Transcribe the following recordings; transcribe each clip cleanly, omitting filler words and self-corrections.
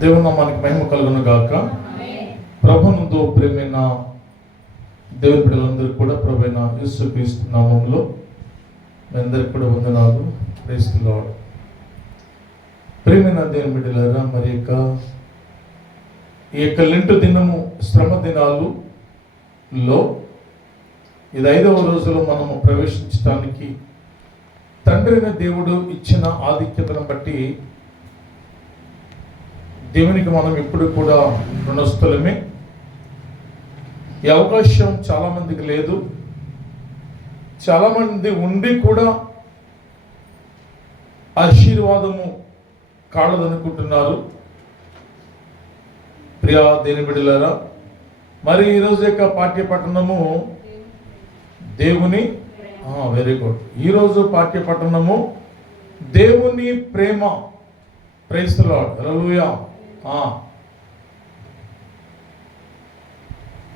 దేవుని నామానికి మహిమ కలుగును గాక. ప్రభువునందు ప్రియమైన దేవుని బిడ్డలందరికీ కూడా ప్రభువైన యేసుక్రీస్తు నామములో మీ అందరికీ కూడా వందనాలు. Praise the lord. ప్రియమైన దేవుని బిడ్డలారా, మరి ఈ యొక్క లెంటు దినము శ్రమ దినాలులో ఇది 5వ రోజులో మనము ప్రవేశించడానికి తండ్రి అయిన దేవుడు ఇచ్చిన ఆధిక్యతను బట్టి దేవునికి మనం ఇప్పుడు కూడా రుణస్థులమే. ఈ అవకాశం చాలామందికి లేదు. చాలామంది ఉండి కూడా ఆశీర్వాదము కాళ్ళదనుకుంటున్నారు. ప్రియా దేవుని బిడ్డలారా, మరి ఈరోజు యొక్క పాఠ్య పఠనము దేవుని వెరీ గుడ్. ఈరోజు పాఠ్య పఠనము దేవుని ప్రేమ. Praise the Lord. హల్లెలూయా.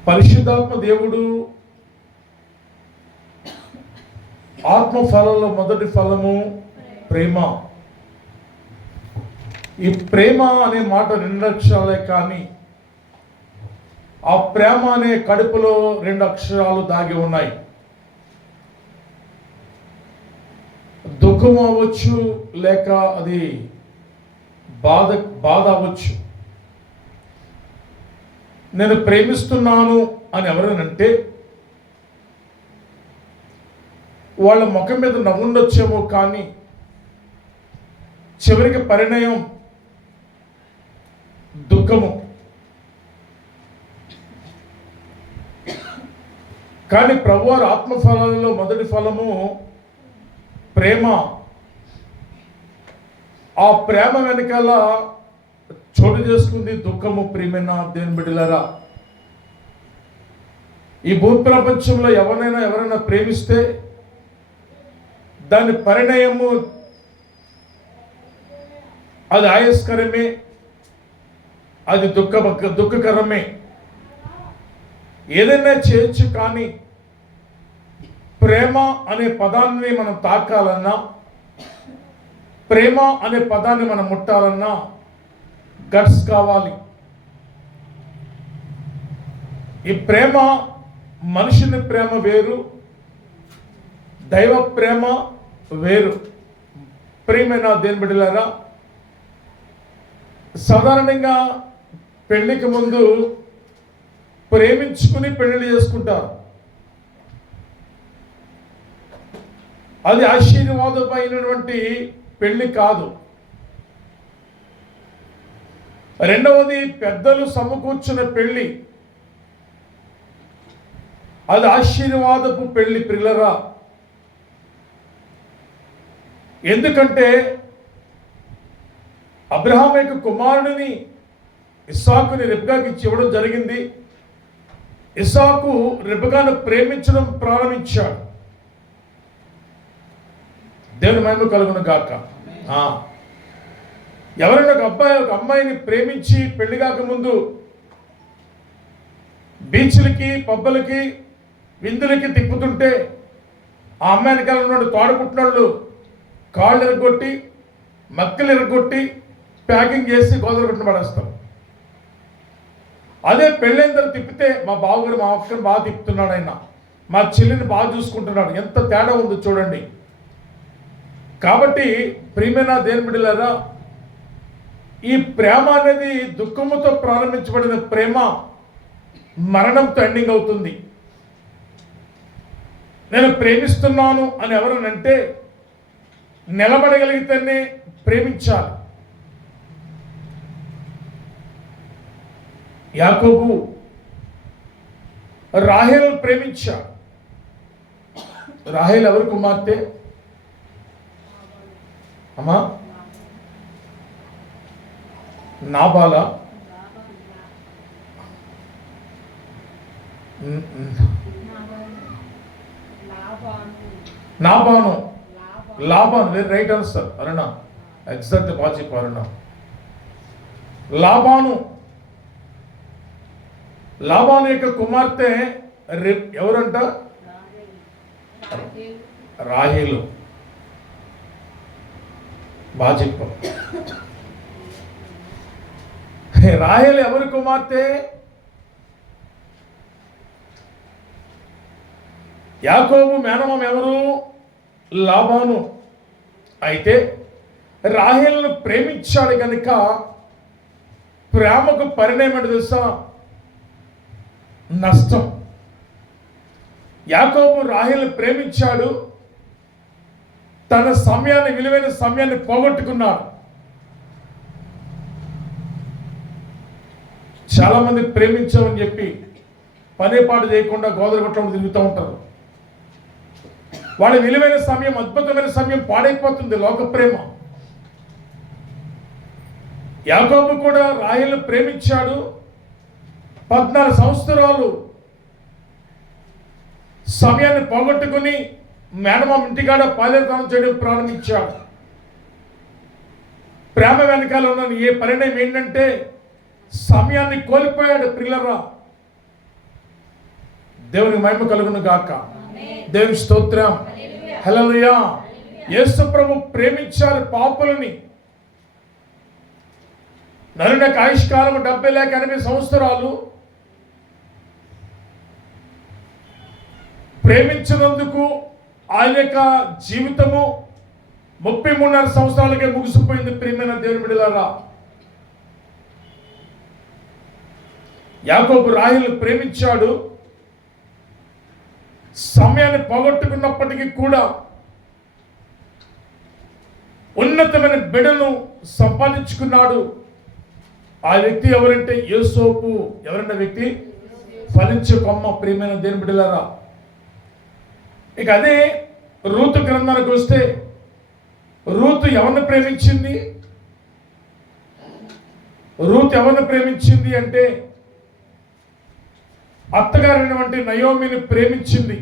పరిశుద్ధాత్మ దేవుడు ఆత్మ ఫలంలో మొదటి ఫలము ప్రేమ. ఈ ప్రేమ అనే మాట 2 అక్షరాలే, కానీ ఆ ప్రేమ అనే కడుపులో 2 అక్షరాలు దాగి ఉన్నాయి. దుఃఖం అవ్వచ్చు, లేక అది బాధ అవ్వచ్చు. నేను ప్రేమిస్తున్నాను అని ఎవరైనంటే వాళ్ళ ముఖం మీద నవ్వుండొచ్చేమో, కానీ చివరికి పరిణయం దుఃఖము. కానీ ప్రభువారి ఆత్మఫలాలలో మొదటి ఫలము ప్రేమ. ఆ ప్రేమ వెనకాల చోటు చేసుకుంది దుఃఖము. ప్రియమైన దేవుని బిడ్డలారా, ఈ భూప్రపంచంలో ఎవరైనా ప్రేమిస్తే దాని పరిణయము అది ఆయస్కరమే, అది దుఃఖకరమే. ఏదైనా చేయొచ్చు, కానీ ప్రేమ అనే పదాన్ని మనం తాకాలన్నా, ప్రేమ అనే పదాన్ని మనం ముట్టాలన్నా గట్స్ కావాలి. ఈ ప్రేమ, మనుషుని ప్రేమ వేరు, దైవ ప్రేమ వేరు. ప్రియమైన దేవుని బిడ్డలారా, సాధారణంగా పెళ్లికి ముందు ప్రేమించుకుని పెళ్లి చేసుకుంటారు. అది ఆశీర్వాదమైనటువంటి పెళ్లి కాదు. రెండవది పెద్దలు సమకూర్చిన పెళ్లి, అది ఆశీర్వాదపు పెళ్లి. ప్రియులరా, ఎందుకంటే అబ్రహాము యొక్క కుమారుడిని ఇస్సాకుని రిబ్కాకి ఇవ్వడం జరిగింది. ఇస్సాకు రిబ్కాను ప్రేమించడం ప్రారంభించాడు. దేవుని మహిమ కలుగును గాక. ఎవరైనా ఒక అమ్మాయిని ప్రేమించి పెళ్లి కాకముందు బీచ్లకి, పబ్బులకి, విందులకి తిప్పుతుంటే ఆ అమ్మాయిని కలిగి ఉన్నాడు తోడపుట్టినోళ్ళు కాళ్ళు ఎరగొట్టి, మక్కలు ఎరగొట్టి, ప్యాకింగ్ చేసి గోదలు కొట్టిన పడేస్తాం. అదే పెళ్ళైన తర్వాత తిప్పితే మా బావగారు మా అక్కని బాగా తిప్పుతున్నాడు, ఆయన మా చెల్లిని బాగా చూసుకుంటున్నాడు. ఎంత తేడా ఉందో చూడండి. కాబట్టి ప్రియమైన దేవుని బిడ్డలారా, ఈ ప్రేమ అనేది దుఃఖముతో ప్రారంభించబడిన ప్రేమ మరణంతో ఎండింగ్ అవుతుంది. నేను ప్రేమిస్తున్నాను అని ఎవరనంటే నిలబడగలిగితేనే ప్రేమించాలి. యాకోబు రాహేలు ప్రేమించాడు. రాహేలు ఎవరి కుమార్తె అమ్మా? నాబాల. లాబాను very right answer. Aruna exact బాగా చెప్పారు. అరుణ లాబాను యొక్క కుమార్తె ఎవరంట? రాహేలు. బాగా చెప్పాం. రాహేలు ఎవరి కుమార్తె? యాకోబు మేనమామ ఎవరు? లాబాను. అయితే రాహేలును ప్రేమించాడు కనుక ప్రేమకు పరిణామం ఏంటో తెలుసా? నష్టం. యాకోబు రాహేలును ప్రేమించాడు, తన సమయాన్ని, విలువైన సమయాన్ని పోగొట్టుకున్నాడు. చాలామంది ప్రేమించామని చెప్పి పనే పాటు చేయకుండా గోదరగొట్టడం తిరుగుతూ ఉంటారు. వాళ్ళ విలువైన సమయం, అద్భుతమైన సమయం పాడైపోతుంది. లోక ప్రేమ. యాకోబు కూడా రాహేలును ప్రేమించాడు. 14 సంవత్సరాలు సమయాన్ని పోగొట్టుకుని మేనమామ ఇంటికాడ పాలేరుతనం చేయడం ప్రారంభించాడు. ప్రేమ వెనకాల ఉన్న ఏ పరిణామం ఏంటంటే సమయాన్ని కోల్పోయాడు. ప్రియులారా, దేవునికి మహిమ కలుగును గాక. దేవుని స్తోత్రం. హల్లెలూయా. యేసు ప్రభు ప్రేమించారు పాపులని. నరునికి ఆయుష్కాలం 70 లేక 80 సంవత్సరాలు. ప్రేమించినందుకు ఆయన యొక్క జీవితము 33.5 సంవత్సరాలకే ముగిసిపోయింది. ప్రియమైన దేవుని బిడ్డలారా, యాకోబు రాహేలును ప్రేమించాడు. సమయాన్ని పోగొట్టుకున్నప్పటికీ కూడా ఉన్నతమైన బిడ్డను సంపాదించుకున్నాడు. ఆ వ్యక్తి ఎవరంటే యోసేపు. ఎవరన్న వ్యక్తి? ఫలించే కొమ్మ. ప్రియమైన దేవుని బిడ్డలారా, ఇక అదే రూతు గ్రంథానికి వస్తే, రూతు ఎవరిని ప్రేమించింది? రూతు ఎవరిని ప్రేమించింది అంటే అత్తగారైనటువంటి నయోమిని ప్రేమించింది.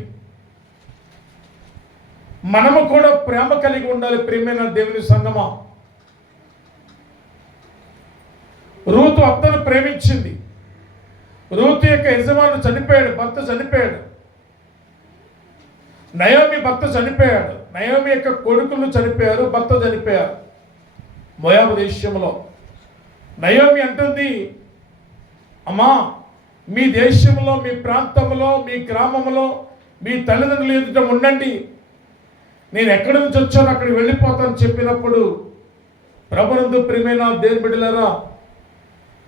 మనము కూడా ప్రేమ కలిగి ఉండాలి. ప్రియమైన దేవుని సంగమా, రూతు అత్తను ప్రేమించింది. రూతు యొక్క యజమానుడు చనిపోయాడు, భర్త చనిపోయాడు. నయోమి భర్త చనిపోయాడు. నయోమి యొక్క కొడుకులు చనిపోయారు, భర్త చనిపోయారు. మోయాబు దేశంలో నయోమి అంటుంది, అమ్మా, మీ దేశంలో, మీ ప్రాంతంలో, మీ గ్రామంలో మీ తల్లిదండ్రులు ఎదుట ఉండండి, నేను ఎక్కడి నుంచి వచ్చానో అక్కడికి వెళ్ళిపోతాను చెప్పినప్పుడు, ప్రభునందు ప్రియమైన దేవుని బిడ్డలారా,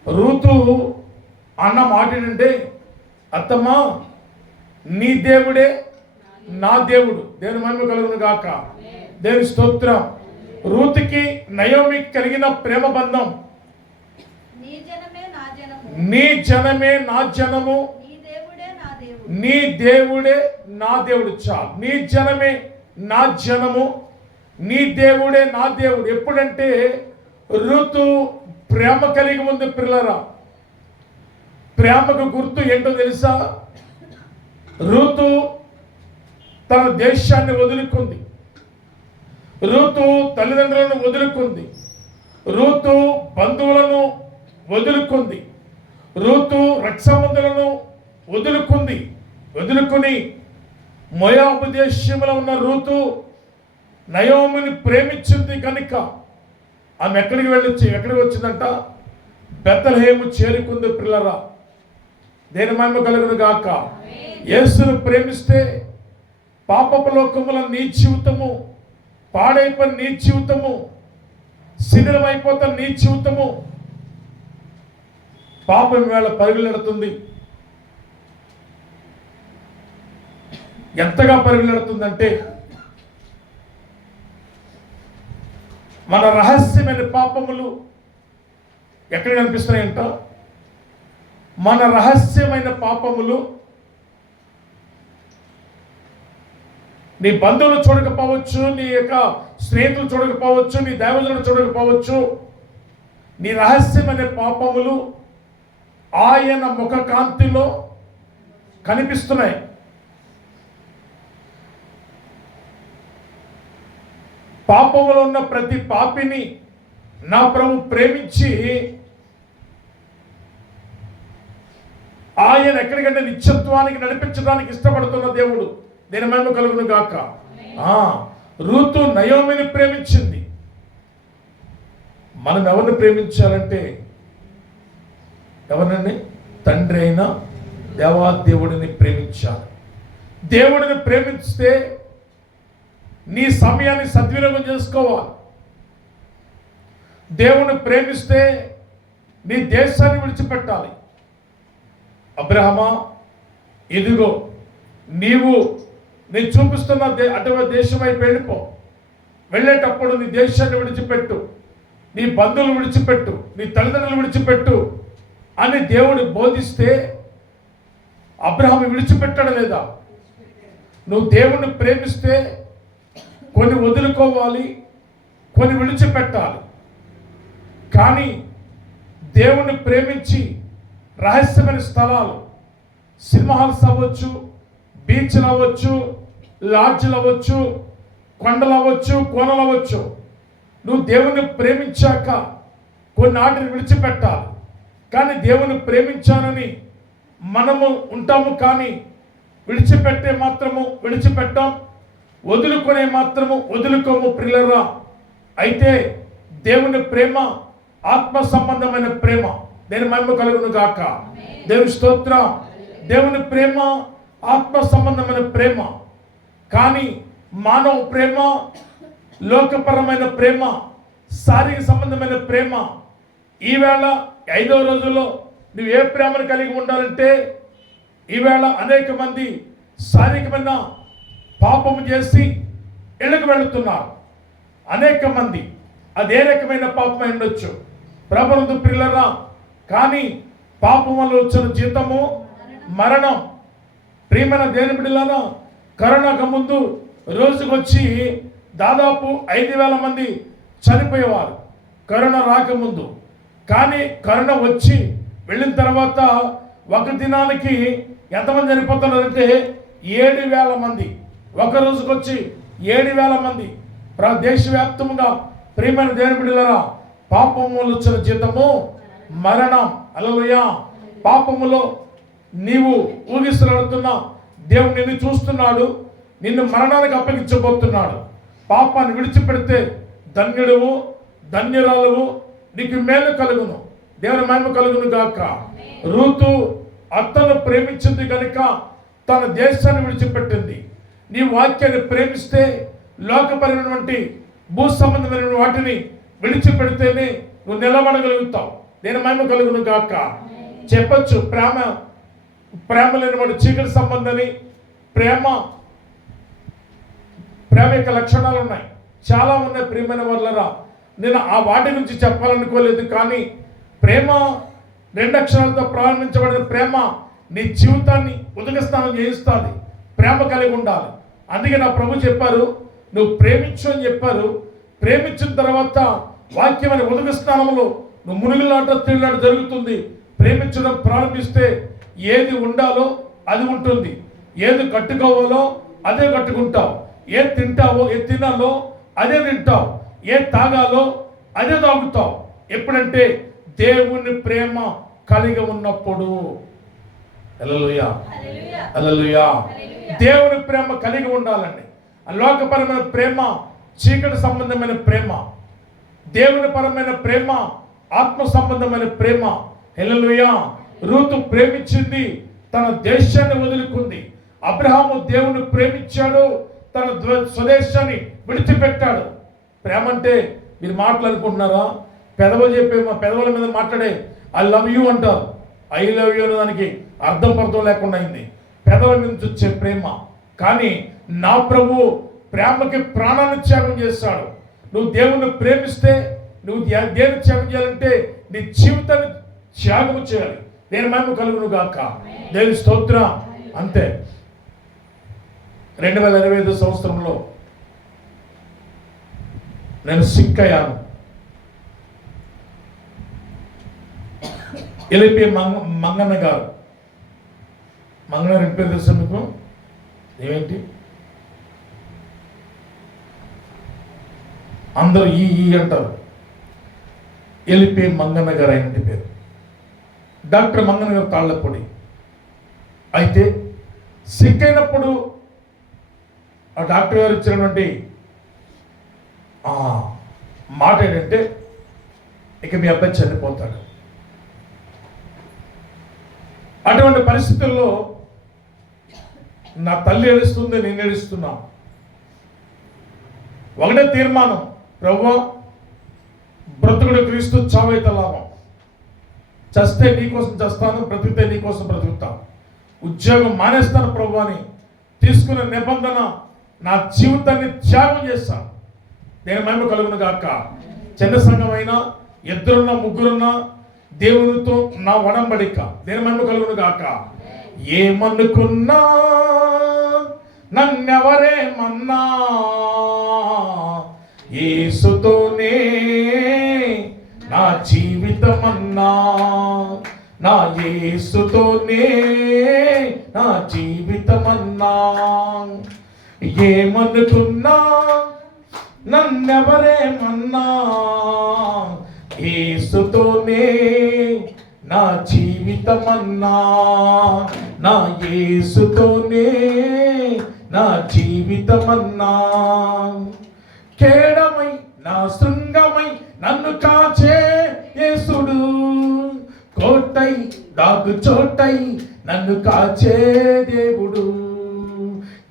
రూతు అన్న మాట ఏంటంటే, అత్తమ్మా, నీ దేవుడే నా దేవుడు. దేవుని మహిమ కలుగును గాక. దేవుని స్తోత్రం. రూతుకి నయోమికి కలిగిన ప్రేమ బంధం, నీ జనమే నా జనము, నీ దేవుడే నా దేవుడు. చాలు. నీ జనమే నా జనము, నీ దేవుడే నా దేవుడు. ఎప్పుడంటే రూతు ప్రేమ కలిగి ఉంది. పిల్లరా, ప్రేమకు గుర్తు ఏంటో తెలుసా? రూతు తన దేశాన్ని వదులుకుంది. రూతు తల్లిదండ్రులను వదులుకుంది. రూతు బంధువులను వదులుకుంది. రూతు రక్షబంధులను వదులుకుంది. వదులుకుని మోయాబు దేశంలో ఉన్న రూతు నయోమిని ప్రేమించింది కనుక ఆమె ఎక్కడికి వచ్చిందంట? బెత్లెహేము చేరుకుంది. పిల్లరా, దేని మహిమ కలుగును గాక. యేసును ప్రేమిస్తే పాపపు లోకముల నీ జీవితము, పాడైపోయిన నీ జీవితము, శిథిలమైపోతున్న నీ జీవితము పాపం వేళ పరుగులెడుతుంది. ఎంతగా పరుగులెడుతుందంటే, మన రహస్యమైన పాపములు ఎక్కడ కనిపిస్తున్నాయంట? మన రహస్యమైన పాపములు నీ బంధువులు చూడకపోవచ్చు, నీ యొక్క స్నేహితులు చూడకపోవచ్చు, నీ దైవజనులు చూడకపోవచ్చు. నీ రహస్యమైన పాపములు ఆయన ముఖ కాంతిలో కనిపిస్తున్నాయి. పాపములో ఉన్న ప్రతి పాపిని నా ప్రభు ప్రేమించి ఆయన ఎక్కడికంటే నిత్యత్వానికి నడిపించడానికి ఇష్టపడుతున్న దేవుడు. దేని మహిమ కలుగును గాక. రూతు నయోమిని ప్రేమించింది. మనం ఎవరిని ప్రేమించాలంటే ఎవరినండి? తండ్రి అయిన దేవాదేవుడిని ప్రేమించాలి. దేవుడిని ప్రేమిస్తే నీ సమయాన్ని సద్వినియోగం చేసుకోవాలి. దేవుని ప్రేమిస్తే నీ దేశాన్ని విడిచిపెట్టాలి. అబ్రహమా, ఇదిగో నేను చూపిస్తున్న అటువంటి దేశం వైపు వెళ్ళిపో. వెళ్ళేటప్పుడు నీ దేశాన్ని విడిచిపెట్టు, నీ బంధువులు విడిచిపెట్టు, నీ తల్లిదండ్రులు విడిచిపెట్టు అని దేవుడు బోధిస్తే అబ్రహాము విడిచిపెట్టాడు లేదా? నువ్వు దేవుణ్ణి ప్రేమిస్తే కొన్ని వదులుకోవాలి, కొన్ని విడిచిపెట్టాలి. కానీ దేవుణ్ణి ప్రేమించి రహస్యమైన స్థలాలు, సినిమా హాల్స్ అవ్వచ్చు, బీచ్లు అవ్వచ్చు, లాడ్జ్లు అవ్వచ్చు, కొండలు అవ్వచ్చు, కోనలు అవ్వచ్చు, నువ్వు దేవుణ్ణి ప్రేమించాక కొన్ని ఆటలు విడిచిపెట్టాలి. కానీ దేవుని ప్రేమించానని మనము ఉంటాము, కానీ విడిచిపెట్టే మాత్రము విడిచిపెట్టాం, వదులుకునే మాత్రము వదులుకోము ప్రియులారా. అయితే దేవుని ప్రేమ ఆత్మ సంబంధమైన ప్రేమ. దేని మహిమ కలుగును గాక. దేవుని స్తోత్రం. దేవుని ప్రేమ ఆత్మ సంబంధమైన ప్రేమ. కానీ మానవ ప్రేమ, లోకపరమైన ప్రేమ, శారీరక సంబంధమైన ప్రేమ. ఈవేళ 5వ రోజుల్లో నువ్వు ఏ ప్రేమను కలిగి ఉండాలంటే, ఈవేళ అనేక మంది శారీరకమైన పాపము చేసి ఇళ్ళకు వెళుతున్నారు. అనేక మంది అదే రకమైన పాపం ఉండొచ్చు ప్రభునందు ప్రియులారా. కానీ పాపం వల్ల వచ్చిన జీతము మరణం. ప్రియమైన దేవుని బిడ్డలారా, కరోనాకు ముందు రోజుకొచ్చి దాదాపు 5,000 మంది చనిపోయేవారు కరోనా రాకముందు. కానీ కరోనా వచ్చి వెళ్ళిన తర్వాత ఒక దినానికి ఎంతమంది చనిపోతున్నారంటే 7,000 మంది. ఒక రోజుకొచ్చి 7,000 మంది. దేశవ్యాప్తంగా ప్రియమైన దేవుని బిడ్డలారా, పాపము వల్ల వచ్చిన జీతము మరణం. హల్లెలూయా. పాపములో నీవు ఊగిసలాడుతున్నా, దేవుడు నిన్ను చూస్తున్నాడు, నిన్ను మరణానికి అప్పగించబోతున్నాడు. పాపాన్ని విడిచిపెడితే ధన్యుడువు, ధన్యురాలువు, నీకు మేలు కలుగును, దేవుని మహిమ కలుగును గాక. రూతు అత్తను ప్రేమించింది కనుక తన దేశాన్ని విడిచిపెట్టింది. నీ వాక్యాన్ని ప్రేమిస్తే లోకపరమైనటువంటి భూ సంబంధమైన వాటిని విడిచిపెడితేనే నువ్వు నిలబడగలుగుతావు. నేను మహిమ కలుగును గాక. చెప్పచ్చు ప్రేమ లేని వాడు చీకటి సంబంధని. ప్రేమ యొక్క లక్షణాలు ఉన్నాయి, చాలా ఉన్నాయి ప్రియమైన వాళ్ళరా. నేను ఆ వాటి గురించి చెప్పాలనుకోలేదు. కానీ ప్రేమ 2 అక్షరాలతో ప్రారంభించబడిన ప్రేమ నీ జీవితాన్ని ఉదక స్నానం చేయిస్తుంది. ప్రేమ కలిగి ఉండాలి. అందుకే నా ప్రభు చెప్పారు, నువ్వు ప్రేమించు అని చెప్పారు. ప్రేమించిన తర్వాత వాక్యమైన ఉదక స్నానంలో నువ్వు మునుగులాట తిరుగులాట జరుగుతుంది. ప్రేమించడం ప్రారంభిస్తే ఏది ఉండాలో అది ఉంటుంది, ఏది కట్టుకోవాలో అదే కట్టుకుంటావు, ఏది తింటావో ఏది తినాలో అదే తింటావు, ఏది తాగాలో అదే తాగుతావు. ఎప్పుడంటే దేవుని ప్రేమ కలిగి ఉన్నప్పుడు. హల్లెలూయా, హల్లెలూయా. దేవుని ప్రేమ కలిగి ఉండాలండి. లోకపరమైన ప్రేమ చీకటి సంబంధమైన ప్రేమ, దేవుని పరమైన ప్రేమ ఆత్మ సంబంధమైన ప్రేమ. హల్లెలూయా. రూతు ప్రేమించింది, తన దేశాన్ని వదులుకుంది. అబ్రహాము దేవుని ప్రేమించాడు, తన స్వదేశాన్ని విడిచిపెట్టాడు. ప్రేమ అంటే మీరు మాట్లాడుకుంటున్నారా? పెదవుల మీద మాట్లాడే ఐ లవ్ యూ అంటారు. ఐ లవ్ యూ అనే దానికి అర్థం పర్థం లేకుండా అయింది. పెదవుల మీద నుంచి వచ్చే ప్రేమ. కానీ నా ప్రభు ప్రేమకి ప్రాణాన్ని త్యాగం చేస్తాడు. నువ్వు దేవుణ్ణి ప్రేమిస్తే నువ్వు దేని త్యాగం చేయాలంటే నీ జీవితాన్ని త్యాగం చేయాలి. నేను మహిమ కలుగును గాక. దేవుని స్తోత్రం. అంతే. 2025 సంవత్సరంలో నేను సిక్ అయ్యాను. ఎలిపి మంగన్న గారు, మంగన్న ఇంటి పేరు తెలుసా మీకు? ఏమేంటి అందరూ ఈ అంటారు. ఎలిపి మంగన్న గారు అయినటి పేరు. డాక్టర్ మంగన్న గారు తాళ్లపొడి. అయితే సిక్ అయినప్పుడు ఆ డాక్టర్ గారు ఇచ్చినటువంటి మాట ఏంటంటే, ఇక మీ అబ్బాయి చనిపోతాడు. అటువంటి పరిస్థితుల్లో నా తల్లి ఏడుస్తుంది, నేను ఏడుస్తున్నా. ఒకటే తీర్మానం, ప్రభువా బ్రతుకుడు క్రీస్తు, చావైతే లాభం. చస్తే నీకోసం చస్తాను, బ్రతికితే నీకోసం బ్రతుకుతాను. ఉద్యోగం మానేస్తాను ప్రభు అని తీసుకున్న నిబంధన నా జీవితాన్ని త్యాగం చేస్తాను. నేను మహిమ కలుగును గాక. చిన్న సంఘమైనా, ఇద్దరున్నా ముగ్గురున్నా దేవునితో నా వడంబడిక నేను మహిమ కలుగును గాక. ఏమనుకున్నా నన్నెవరేమన్నా యేసుతోనే నా జీవితమన్నా, నా యేసుతోనే నా జీవితమన్నా. ఏమనుకున్నా నన్నెవరేమన్నా యేసుతోనే నా జీవితమన్నా, నా యేసుతోనే నా జీవితమన్నా. కేడమై నా శృంగమై నన్ను కాచే యేసుడు, కోటై దాగు చోటై నన్ను కాచే దేవుడు.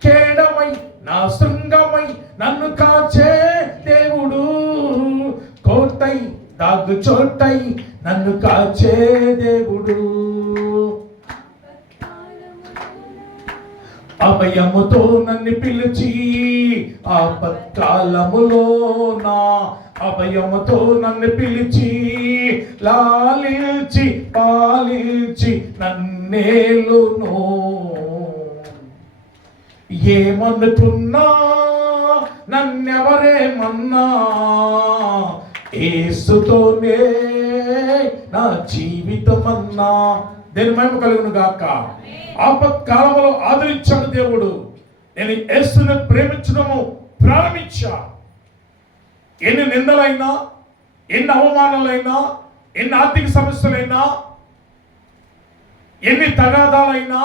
కేడమై నా శృంగమై నన్ను కాచే దేవుడు, కోటై దాగు చోటై నన్ను కాచే దేవుడు. అభయముతో నన్ను పిలిచి ఆపత్కాలములో నా అభయముతో నన్ను పిలిచి లాలించి పాలించి నన్నేలును. ఏమనుకున్నా నన్నెవరేమన్నా యేసుతోనే నా జీవితమన్నా. దేని మహిమ కలుగును గాక. ఆపత్కాలంలో ఆదరించాడు దేవుడు. నేను యేసుని ప్రేమించడము ప్రారంభించా. ఎన్ని నిందలైనా, ఎన్ని అవమానాలైనా, ఎన్ని ఆర్థిక సమస్యలైనా, ఎన్ని తగాదాలైనా,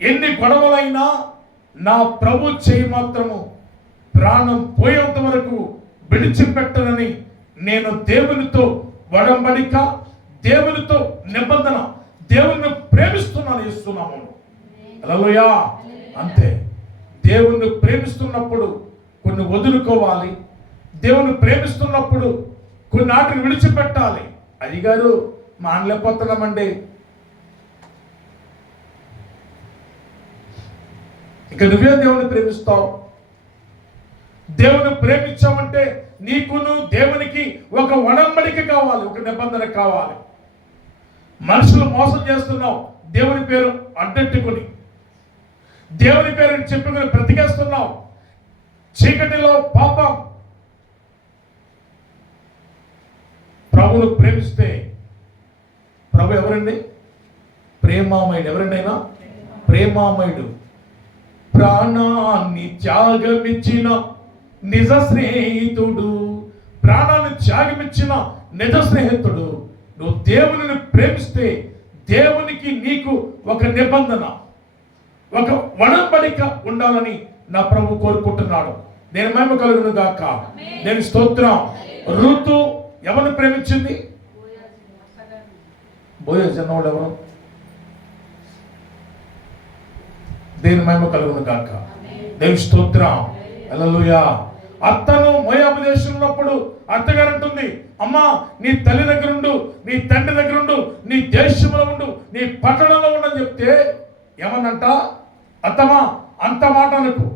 ఎన్ని గొడవలైనా నా ప్రభు చేయి మాత్రము ప్రాణం పోయేంత వరకు విడిచిపెట్టనని నేను దేవునితో వడంబడిక, దేవునితో నిబంధన, దేవుణ్ణి ప్రేమిస్తున్నాను ఇస్తున్నాము. హల్లెలూయా. అంతే. దేవుణ్ణి ప్రేమిస్తున్నప్పుడు కొన్ని వదులుకోవాలి. దేవుని ప్రేమిస్తున్నప్పుడు కొన్ని ఆటలు విడిచిపెట్టాలి. అయ్యగారు మానలేకపోతున్నామండి, ఇక నువ్వే దేవుని ప్రేమిస్తావు. దేవుని ప్రేమించామంటే నీకును దేవునికి ఒక వడంబడిక కావాలి, ఒక నిబంధన కావాలి. మనుషులు మోసం చేస్తున్నావు, దేవుని పేరు అడ్డెట్టుకుని, దేవుని పేరు చెప్పుకుని బ్రతికేస్తున్నావు. చీకటిలో పాపం. ప్రభువును ప్రేమిస్తే, ప్రభు ఎవరండి? ప్రేమామయుడు. ఎవరండైనా ప్రేమామయుడు. ప్రాణాన్ని త్యాగమిచ్చిన నిజ స్నేహితుడు, ప్రాణాన్ని త్యాగమిచ్చిన నిజ స్నేహితుడు. నువ్వు దేవుని ప్రేమిస్తే దేవునికి నీకు ఒక నిబంధన, ఒక వడంబడిక ఉండాలని నా ప్రభు కోరుకుంటున్నాడు. నేను మహిమ కలుగును గాక. నేను స్తోత్రం. రూతు ఎవరిని ప్రేమించింది? బోయజ్ అన్నవాడు ఎవరు? దేని మహిమ కలుగును గాక. దేని స్తోత్రం. హల్లెలూయా. అత్తను మోయాబు దేశంలో ఉన్నప్పుడు అత్తగారు అంటుంది, అమ్మా నీ తల్లి దగ్గర ఉండు, నీ తండ్రి దగ్గర ఉండు, నీ దేశంలో ఉండు, నీ పట్టణంలో ఉండని చెప్తే ఏమన్నంట? అత్తమా అంత మాట అనుకు,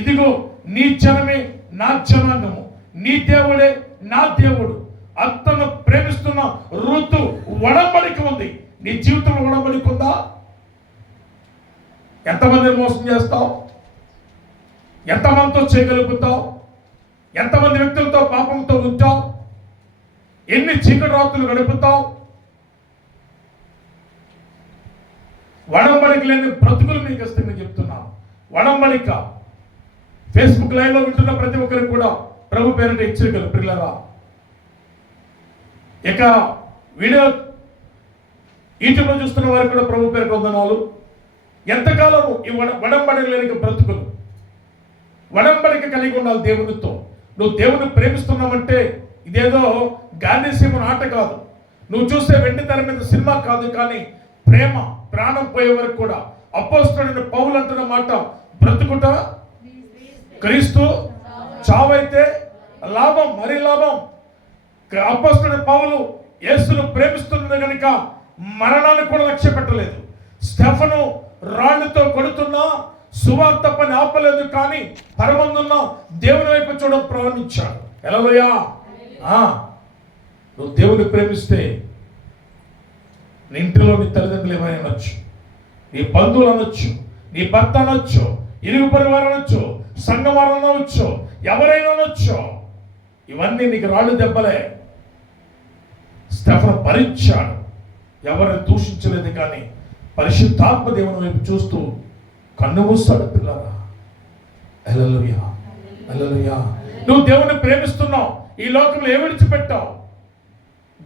ఇదిగో నీ జనమే నా జనాంగము, నీ దేవుడే నా దేవుడు. అత్తను ప్రేమిస్తున్న ఋతు వడంబడిక ఉంది. నీ జీవితంలో వడంబడిక ఉందా? ఎంతమందిని మోసం చేస్తావు? ఎంతమందితో చేయగలుగుతావు? ఎంతమంది వ్యక్తులతో పాపంతో ఉంటావు? ఎన్ని చీకటి రాత్రులు గడుపుతావు? వడంబడిక లేని బ్రతుకులు మీకు ఇస్తే చెప్తున్నాను. వడంబడిక. ఫేస్బుక్ లైవ్ లో వింటున్న ప్రతి ఒక్కరికి కూడా ప్రభు పేరిట హెచ్చరికలు ప్రియులారా. ఇక వీడియో యూట్యూబ్లో చూస్తున్న వారికి కూడా ప్రభు పేరిట వందనాలు. ఎంతకాలము ఈ వడంబడిక లేని బ్రతుకులు, వడంబడిక కలిగి ఉండాలి దేవునితో. నువ్వు దేవుని ప్రేమిస్తున్నావంటే ఇదేదో గాంధీ సీమ ఆట కాదు, నువ్వు చూస్తే వెండి తెర మీద సినిమా కాదు, కానీ ప్రేమ ప్రాణం పోయే వరకు కూడా. అపోస్తలుడైన పౌలు అంటున్న మాట, బ్రతుకుట క్రీస్తు, చావైతే లాభం, మరి లాభం. అపోస్తలుడైన పౌలు యేసును ప్రేమిస్తున్నది కనుక మరణాన్ని కూడా లక్ష్య పెట్టలేదు. స్టెఫను రాళ్ళతో కొడుతున్నా సువార్త పని ఆపలేదు, కానీ పరమందున్న దేవుని వైపు చూడడం ప్రారంభించాడు. ఎలాగోయా, నువ్వు దేవుని ప్రేమిస్తే నీ ఇంటిలో నీ తల్లిదండ్రులు ఏమైనా అనొచ్చు, నీ బంధువులు అనొచ్చు, నీ భర్త అనొచ్చు, ఇరుగు పరివారం అనొచ్చు, సంఘం వారు అనవచ్చు, ఎవరైనా అనొచ్చు, ఇవన్నీ నీకు రాళ్ళు దెబ్బలే. స్టెఫను భరించాడు, ఎవరిని దూషించలేదు, కానీ పరిశుద్ధాత్మ దేవుని వైపు చూస్తూ కన్ను మూస్తాడు. పిల్లరా, హల్లెలూయా, హల్లెలూయా. నువ్వు దేవుని ప్రేమిస్తున్నావు, ఈ లోకంలో ఏ విడిచిపెట్టావు?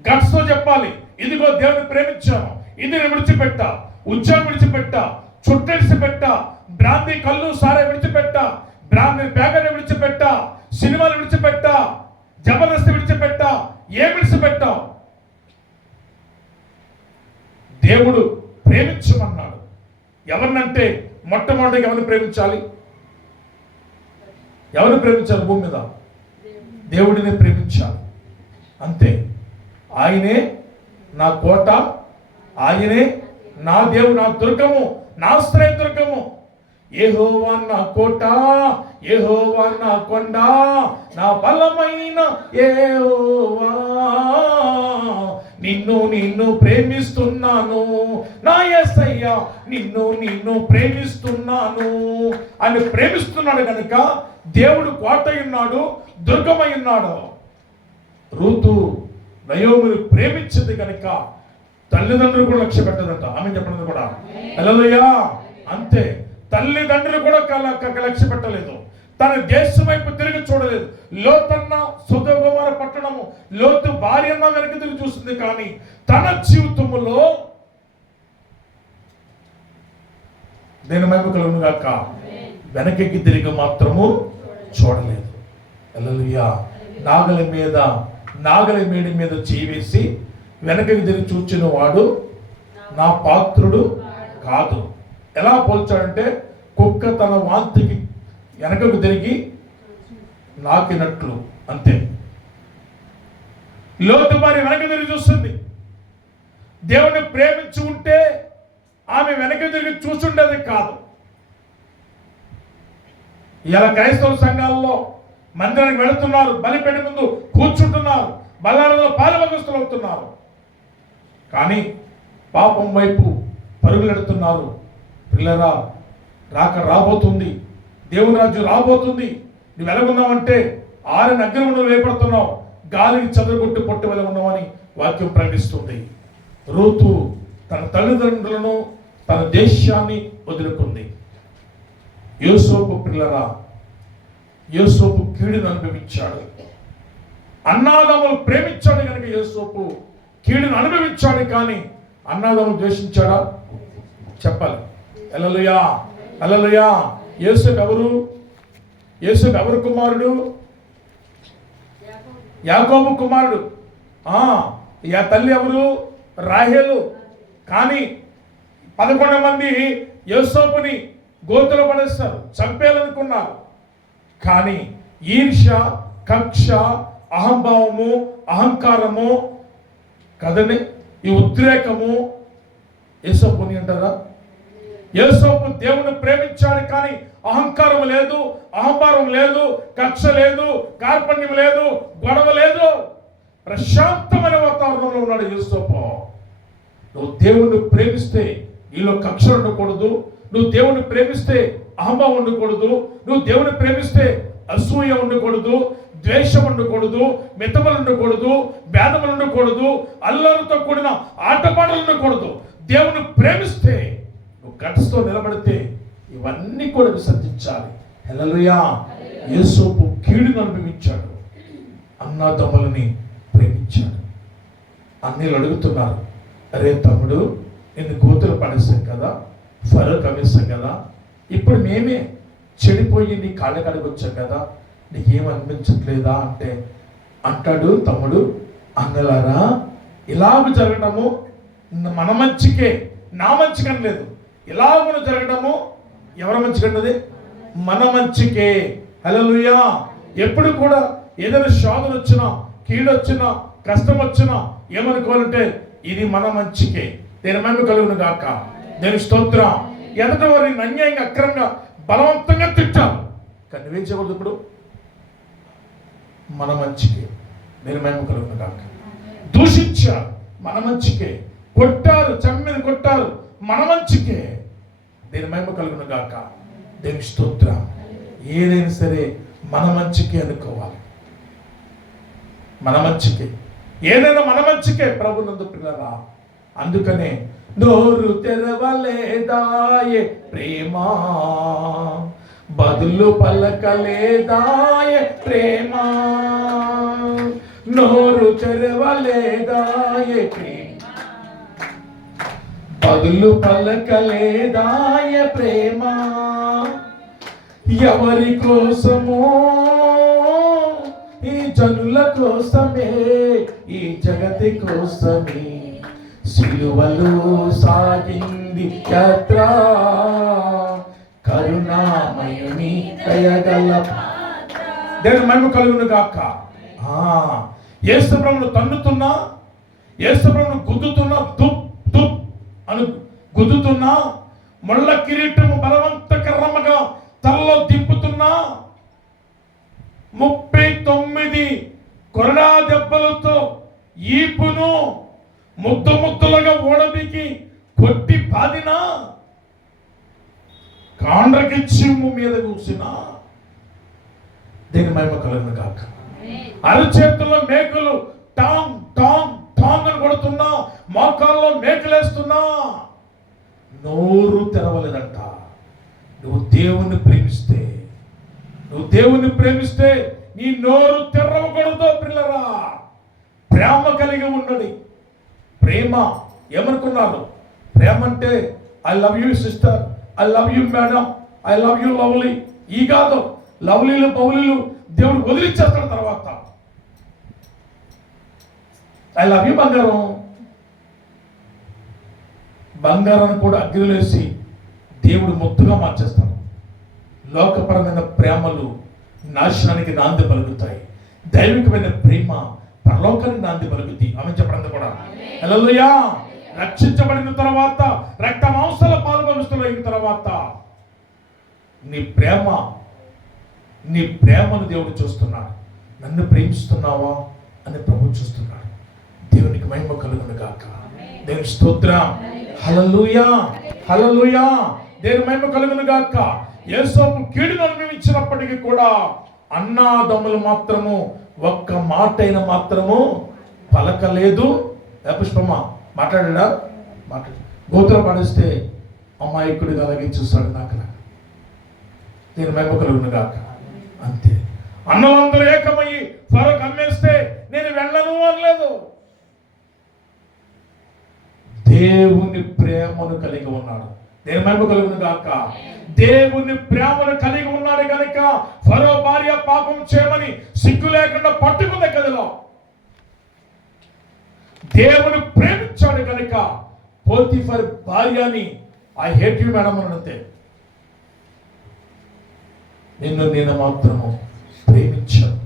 గట్స్తో చెప్పాలి, ఇదిగో దేవుని ప్రేమించాను, ఇది విడిచిపెట్టా, ఉద్యోగం విడిచిపెట్టా, చుట్టెడిసిపెట్టా, బ్రాంతి కళ్ళు సారే విడిచిపెట్టా, బ్రాంతి ప్యాకెట్ విడిచిపెట్టా, సినిమాలు విడిచిపెట్టా, జబర్దస్తి విడిచిపెట్టా, ఏ విడిచిపెట్టావు? దేవుడు ప్రేమించమన్నాడు. ఎవరినంటే మొట్టమొదటిగా ఎవరిని ప్రేమించాలి? ఎవరిని ప్రేమించాలి? భూమి మీద దేవుడిని ప్రేమించాలి, అంతే. ఆయనే నా కోట, ఆయనే నా దేవుడు, నా దుర్గము, నా ఆశ్రయ దుర్గము. యెహోవా నా కోట, యెహోవా నా కొండ, నా బలమైన యెహోవా, నిన్ను ప్రేమిస్తున్నాను నా యేసయ్యా, నిన్ను ప్రేమిస్తున్నాను అని ప్రేమిస్తున్నాడు కనుక దేవుడు కోట ఉన్నాడు, దుర్గమై ఉన్నాడు. రూతు నయోమిని ప్రేమించింది కనుక తల్లిదండ్రులు కూడా లక్ష్య పెట్టదంట. ఆమె చెప్పడం కూడా హల్లెలూయా, అంతే. తల్లిదండ్రులు కూడా లక్ష్య పెట్టలేదు, తన దేశం వైపు తిరిగి చూడలేదు. లోతన్న సొదొమ గొమొర్రా పట్టణము, లోతు భార్య అన్న వెనక తిరిగి చూస్తుంది, కానీ తన జీవితంలో నేను మహిమ కలుగును గాక వెనకకి తిరిగి మాత్రము చూడలేదు. హల్లెలూయా. నాగలి మేడి మీద చేవేసి వెనకకి తిరిగి చూచిన వాడు నా పాత్రుడు కాదు. ఎలా పోల్చాడంటే, కుక్క తన వాంతికి వెనకకు తిరిగి నాకినట్లు, అంతే. లోతు భార్య వెనక తిరిగి చూస్తుంది. దేవుని ప్రేమించి ఉంటే ఆమె వెనక తిరిగి చూస్తుండేది కాదు. ఇలా క్రైస్తవ సంఘాలలో మందిరానికి వెళుతున్నారు, బలిపీఠ ముందు కూర్చుంటున్నారు, బల్లాలలో పాలుభాగస్తులు అవుతున్నారు, కానీ పాపం వైపు పరుగులెడుతున్నారు. పిల్లరా, రాబోతుంది, దేవుని రాజ్యం రాబోతుంది. నువ్వు ఎలాగున్నావంటే ఆరిన అగ్నిగుండంలో వేయబడుతున్నావు, గాలికి చదువుకొట్టు పొట్టు వెల ఉన్నావని వాక్యం ప్రకటిస్తుంది. రూతు తన తల్లిదండ్రులను, తన దేశాన్ని వదులుకుంది. యోసేపు పిల్లరా, యోసేపు కీడును అనుభవించాడు. అన్నాదమ్ములు ప్రేమించాడు కనుక యోసేపు కీడును అనుభవించాడు, కానీ అన్నాదమ్ములు ద్వేషించాడా? చెప్పాలి. హల్లెలూయా, హల్లెలూయా. యోసేపు ఎవరు కుమారుడు? యాకోబు కుమారుడు. తల్లి ఎవరు? రాహేలు. కానీ 11 మంది యోసేపుని గోతులో పడేస్తారు, చంపేయాలనుకున్నారు. కానీ ఈర్ష్య, కక్ష, అహంభావము, అహంకారము కదని, ఈ ఉద్రేకము యోసేపుని అంటారా? యోసేపు దేవుని ప్రేమించాడు, కానీ అహంకారం లేదు, అహంభారం లేదు, కక్ష లేదు, కార్పణ్యం లేదు, గొడవ లేదు, ప్రశాంతమైన వాతావరణంలో ఉన్నాడు యోసేపు. నువ్వు దేవుణ్ణి ప్రేమిస్తే నీలో కక్ష ఉండకూడదు, నువ్వు దేవుని ప్రేమిస్తే అహంభావం ఉండకూడదు, నువ్వు దేవుని ప్రేమిస్తే అసూయ ఉండకూడదు, ద్వేషం ఉండకూడదు, మితములు ఉండకూడదు, భేదములు ఉండకూడదు, అల్లరితో కూడిన ఆటపాటలు ఉండకూడదు. దేవుని ప్రేమిస్తే నువ్వు గట్స్తో నిలబడితే ఇవన్నీ కూడా విసర్జించాలి. హల్లెలూయా. యోసేపు కీడును అనుభవించాడు, అన్నాదమ్ములని ప్రేమించాడు. అన్నీళ్ళు అడుగుతున్నారు, అరే తమ్ముడు, నిన్ను గోతులు పడేసాం కదా, ఫరో కమిస్తాం కదా, ఇప్పుడు మేమే చెడిపోయి నీ కాళ్ళ కాడికి వచ్చాం కదా, నీకేం అనిపించట్లేదా అంటే అంటాడు, తమ్ముడు, అన్నలారా, ఇలాగ జరగడము మన మంచికే, నా మంచికని లేదు. ఇలాగున జరగడము ఎవరి మంచికన్నది? మన మంచికే. హల్లెలూయా. ఎప్పుడు కూడా ఏదైనా శోధన వచ్చినా, కీడొచ్చినా, కష్టం వచ్చినా ఏమనుకోవాలంటే ఇది మన మంచికే. దేని మహిమ కలుగును గాక. దేని స్తోత్రం. ఎదుట వారిని అన్యాయంగా, అక్రమంగా, బలవంతంగా తిట్టారు, కానీ నువ్వేం చేయకూడదు. ఇప్పుడు మన మంచికే. దేని మహిమ కలుగును గాక. దూషించారు, మన మంచికే. కొట్టారు, చమ్మిని కొట్టారు, మన మంచికే. దేని మహిమ కలుగును గాక. దేని స్తోత్రం. ఏదైనా సరే మన మంచికే అనుకోవాలి. మన మంచికే, ఏదైనా మన మంచికే ప్రభునందు పిల్లరా. అందుకనే నోరు తెరవలేదాయే ప్రేమ, బదులు పలకలేదాయే ప్రేమ. నోరు తెరవలేదాయే ప్రేమ, బదులు పలకలేదాయే ప్రేమ. ఎవరి కోసమో? ఈ జనుల కోసమే, ఈ జగతి కోసమే సిలువలో సాగింది యాత్ర. కరుణామయుని దయగల దేవుని మహిమ కలుగును గాక. యేసు ప్రభువును తన్నుతున్నా, యేసు ప్రభువును గుద్దుతున్నా, దుప్ దుప్ అని గుద్దుతున్నా, ముళ్ళ కిరీటము బలవంతకరముగా తలలో దింపుతున్నా, 39 కొరడా దెబ్బలతో ఈపును ముద్దు ముద్దులుగా ఓడబీకి కొట్టి బాదినా, కాండ్రకి చిమ్ము మీద కూర్చున్నా, దేని మహిమ కలుగును గాక. అరచేతుల్లో మేకులు టాంగ్ టాంగ్ టాంగ్ అని కొడుతున్నా, మోకాల్లో మేకులేస్తున్నా, నోరు తెరవలేదంట. నువ్వు దేవుణ్ణి ప్రేమిస్తే, నువ్వు దేవుణ్ణి ప్రేమిస్తే నీ నోరు తెరవకూడదు పిల్లరా. ప్రేమ కలిగి ఉన్నది. ప్రేమ ఏమనుకున్నారు? ప్రేమ అంటే I love you sister, I love you madam, I love you lovely. ఈ కాదు, లవ్లీలు పౌలీలు దేవుడు వదిలిచ్చేస్తాడు. తర్వాత ఐ లవ్ యూ బంగారం, బంగారాన్ని కూడా అగ్నిలేసి దేవుడు ముద్దుగా మార్చేస్తాడు. లోకపరమైన ప్రేమలు నాశనానికి నాంది పలుకుతాయి. దైవికమైన ప్రేమ పరలోకానికి నాంది పలుకుతాయి. ఆమె చెప్పడం కూడా హల్లెలూయా. రక్షించబడిన తర్వాత, రక్త మాంసాల పాలుభవిస్తున్న తర్వాత నీ ప్రేమను దేవుడు చూస్తున్నాడు. నన్ను ప్రేమిస్తున్నావా అని ప్రభు చూస్తున్నాడు. దేవునికి మహిమ కలుగును గాక. దేవుని స్తోత్రం. హల్లెలూయా, హల్లెలూయా. దేవుని మహిమ కలుగును గాక. యేసోపు కీడును అనుభవించినప్పటికీ కూడా అన్నాదమ్ములు మాత్రము ఒక్క మాటైన మాత్రము పలకలేదు. పుష్పమ్మ మాట్లాడా? గోతులు పడిస్తే అమాయకుడిగా అలాగే చూస్తాడు. నాకు నేను మహిమ కలుగును గాక. అంతే. అన్నలందరూ ఏకమయ్యి ఫరోకు అమ్మేస్తే నేను వెళ్ళను అనలేదు. దేవుని ప్రేమను కలిగి ఉన్నాడు. దేవుని మహిమ కలుగును గాక. దేవుని ప్రేమను కలిగి ఉన్నాడు కనుక ఫరో భార్య పాపం చేయమని సిగ్గు లేకుండా పట్టుకుంది గదిలో. దేవుని ప్రేమించాడు కనుక పోతిఫర్ భార్యని ఐ హేట్ యు మేడం అనంతే, నేను మాత్రము ప్రేమించాను.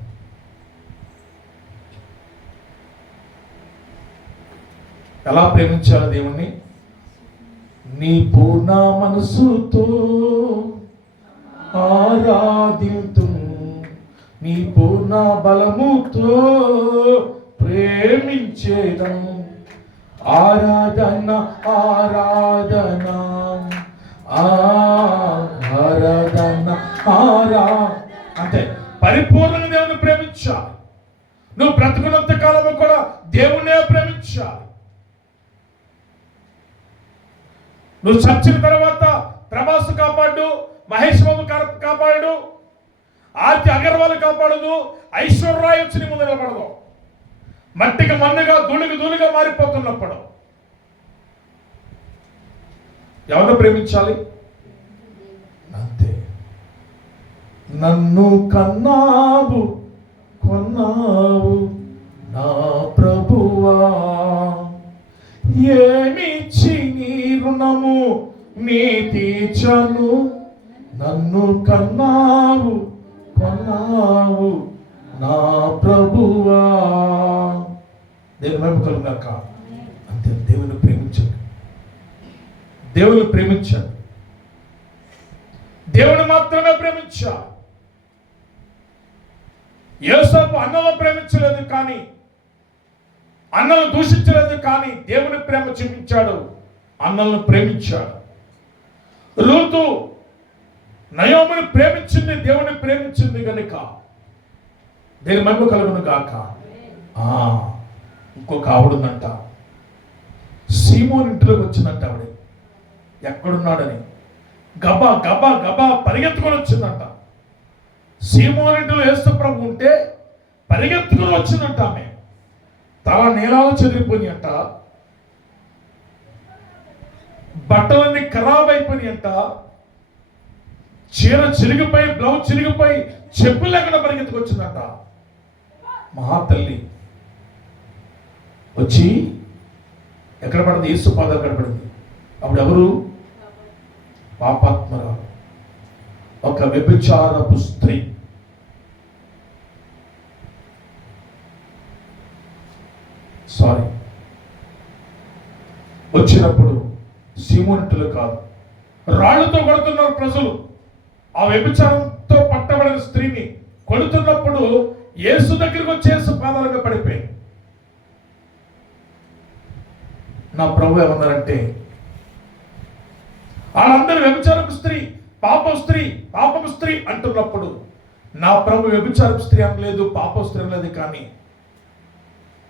ఎలా ప్రేమించాలి దేవుణ్ణి? నీ పూర్ణ మనసుతో ఆరాధింతు, నీ పూర్ణ బలముతో ప్రేమించేదం. ఆరాధన ఆరాధన ఆరాధన అంటే పరిపూర్ణంగా దేవుని ప్రేమించాలి. నువ్వు బ్రతుకున్నంత కాలము కూడా దేవుణ్ణే ప్రేమించాలి. నువ్వు చచ్చిన తర్వాత ప్రభాస్ కాపాడు, మహేష్ బాబు కాపాడు, ఆర్తి అగర్వాల్ కాపాడదు, ఐశ్వర్యరాయ్ వచ్చి నీ ముందు నిలబడదు. మట్టికి మన్నుగా ధూళిగా మారిపోతున్నప్పుడు ఎవరిని ప్రేమించాలి? అంతే. నన్ను కన్నావు కొన్నావు నా ప్రభువా, ఏమిచ్చి నీ రుణము నీ తీర్చను, నన్ను కన్నావు కొన్నావు నా ప్రభువా. దేవుని వైపు కలుగాక. అంతే, దేవుని ప్రేమించండి, దేవుని ప్రేమించండి, దేవుని మాత్రమే ప్రేమించాలి. యోసేపు అన్నలను ప్రేమించలేదు, కానీ అన్నలను దూషించలేదు, కానీ దేవుని ప్రేమ చూపించాడు, అన్నలను ప్రేమించాడు. రూతు నయోమిని ప్రేమించింది, దేవుని ప్రేమించింది కనుక దేని మహిమ కలుగును గాక. ఇంకొక ఆవిడుందంట, సీమోని ఇంటిలోకి వచ్చిందంట. ఆవిడ ఎక్కడున్నాడని గబా గబా గబా పరిగెత్తుకొని వచ్చిందంట. సీమోని ఇంటిలో యేసు ప్రభు ఉంటే పరిగెత్తుకొని వచ్చిందంట. ఆమె తల నీలాలు చెదిరిపోయి అంట, బట్టలన్నీ ఖరాబ్ అయిపోయి అంట, చీర చిరిగిపోయి, బ్లౌజ్ చిరిగిపోయి, చెప్పులు లేకుండా పరిగెత్తుకొచ్చిందంట. మహాతల్లి వచ్చి ఎక్కడ పడింది? యేసు పాదాలు ఎక్కడ పడింది. అప్పుడు ఎవరు? పాపాత్మరాలు, ఒక వ్యభిచారపు స్త్రీ. వచ్చినప్పుడు సీమోనిట్టులు కాదు, రాళ్లతో కొడుతున్నారు ప్రజలు. ఆ వ్యభిచారంతో పట్టబడిన స్త్రీని కొడుతున్నప్పుడు యేసు దగ్గరికి వచ్చి యేసు పాదాలుగా పడిపోయింది. నా ప్రభు ఏమన్నారంటే, వాళ్ళందరూ వ్యభిచారపు స్త్రీ, పాపపు స్త్రీ అంటున్నప్పుడు నా ప్రభు వ్యభిచారపు స్త్రీ అనలేదు, పాపపు స్త్రీ అనలేదు. కానీ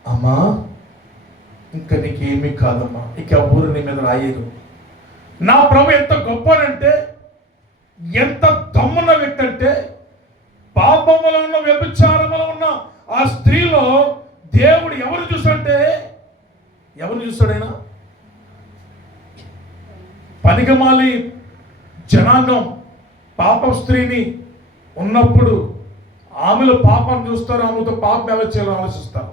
అమ్మా, ఇంకా నీకేమీ కాదమ్మా, ఇక ఊరు నీ మీద రాయేదు. నా ప్రభు ఎంత గొప్పనంటే, ఎంత దమ్మున్న వ్యక్తి అంటే, పాపములో ఉన్న, వ్యభిచారములో ఉన్న ఆ స్త్రీలో దేవుడు ఎవరు చూసాడంటే, ఎవరు చూస్తాడైనా? పనికిమాలి జనాంగం పాప స్త్రీని ఉన్నప్పుడు ఆమెలో పాపాన్ని చూస్తారు, ఆమెతో పాపం ఎలా చేయాలో ఆలోచిస్తారు.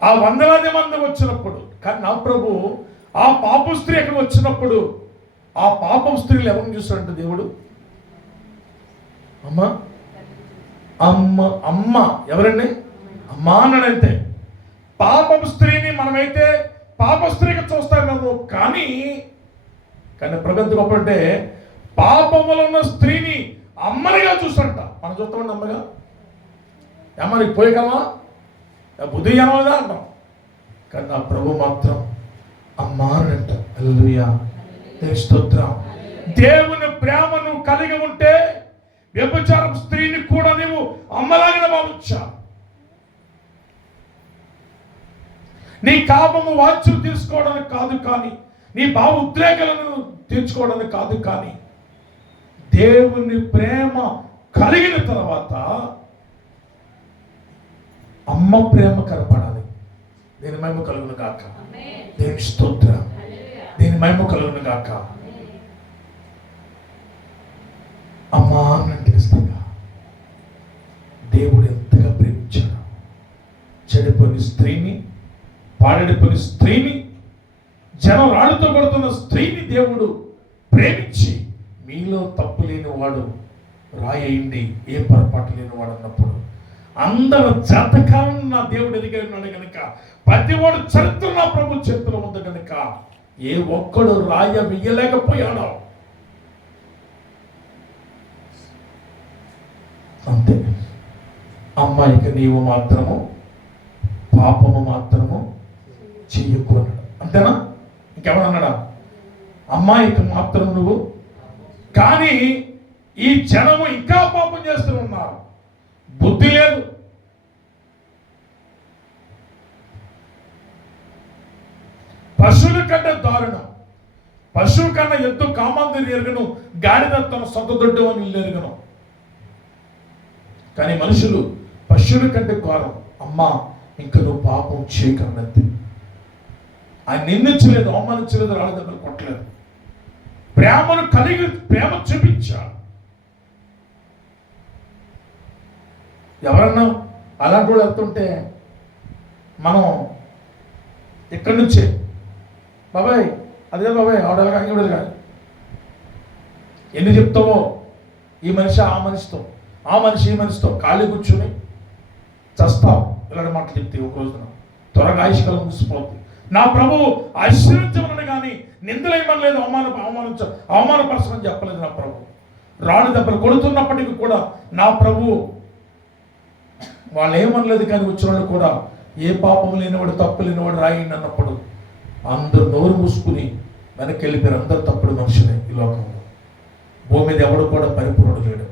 ఆ వందలాది మంది వచ్చినప్పుడు, కానీ నా ప్రభు ఆ పాప స్త్రీ ఎక్కడ వచ్చినప్పుడు ఆ పాపం స్త్రీలు ఎవరిని చూస్తాడంటే దేవుడు? అమ్మ అమ్మ అమ్మ ఎవరండి? అమ్మ అన్నాడంతే. పాపపు స్త్రీని మనమైతే పాప స్త్రీగా చూస్తాము, కానీ ప్రగతి గొప్ప అంటే పాపములో ఉన్న స్త్రీని అమ్మనిగా చూస్తాంట. మనం చూస్తామండి అమ్మగా. అమ్మని పోయగలమా? బుద్ధి అనవదా అంటాం. కానీ నా ప్రభు మాత్రం అమ్మా అనంట. హల్లెలూయా, స్తోత్రం. దేవుని ప్రేమ నువ్వు కలిగి ఉంటే వ్యభిచారం స్త్రీని కూడా నువ్వు అమ్మలాగా భావించా. నీ కామము వాంఛలు తీసుకోవడానికి కాదు, కానీ నీ భావ ఉద్రేకాలను తీర్చుకోవడానికి కాదు, కానీ దేవుని ప్రేమ కలిగిన తర్వాత అమ్మ ప్రేమ కనపడాలి. దీని మహిమ కలుగును గాక. దేవుని స్తోత్రం. దీని మహిమ కలుగును గాక. అమ్మా అంటే దేవుడు ఎంతగా ప్రేమించాడు. చెడిపోయిన స్త్రీని, పాడడిపోయిన స్త్రీని, జనం రాళ్ళతో కొడుతున్న స్త్రీని దేవుడు ప్రేమించి, మీలో తప్పు లేని వాడు రాయండి, ఏ పొరపాటు లేని వాడు అన్నప్పుడు అందరు జాతకాలను నా దేవుడు ఎదిగి ఉన్నాడు కనుక, ప్రతివాడు చరిత్ర నా ప్రభు చేతిలో ఉంది కనుక ఏ ఒక్కడు రాయ వెయ్యలేకపోయాడో. అంతే. అమ్మాయికి నీవు మాత్రము పాపము మాత్రము చెయ్యకూడదు. అంతేనా? ఇంకెవరన్నాడా? అమ్మాయికి మాత్రం నువ్వు. కానీ ఈ జనము ఇంకా పాపం చేస్తూ ఉన్నారు. బుద్ధి లేదు. పశువుల కంటే దారుణం. పశువు కన్నా ఎద్దు కామాంధుని ఎరుగను, గాడిద తన సొంత దొడ్డు అని ఇల్లు ఎరుగను. కానీ మనుషులు పశువుల కంటే ఘోరం. అమ్మా, ఇంకా నువ్వు పాపం చేయకన్నది. ఆయన నిందించలేదు, అవమానించలేదు, రాళ్ళ దగ్గర కొట్టలేదు. ప్రేమను కలిగి ప్రేమ చూపించాడు. ఎవరన్నా అలాంటి వాళ్ళు వెళ్తుంటే మనం ఇక్కడి నుంచే బాబాయ్ అదే బాబాయ్ ఆవిడలు కానీ ఈవిడలు కానీ ఎన్ని చెప్తావో ఈ మనిషి ఆ మనిషితో, ఆ మనిషి ఈ మనిషితో ఖాళీ కూర్చుని చస్తావు. ఇలాంటి మాటలు చెప్తే ఒక రోజున త్వరగా ఆయుష్కాలం ముగిసిపోతుంది. నా ప్రభువు ఆశీర్వదించమని కానీ నిందలేయమనలేదు, అవమానపరచమని చెప్పలేదు. నా ప్రభు రాళ్ళు దెబ్బలు కొడుతున్నప్పటికీ కూడా నా ప్రభువు వాళ్ళు ఏమనలేదు. కానీ వచ్చిన వాళ్ళు కూడా ఏ పాపం లేనివాడు తప్పు లేనివాడు రాయండి అన్నప్పుడు అందరూ నోరు మూసుకుని వెనక్కి వెళ్ళిపోయారు. అందరు తప్పుడు మనుషులే ఈ లోకంలో. భూమి మీద ఎవడు కూడా పరిపూర్ణుడు లేడు.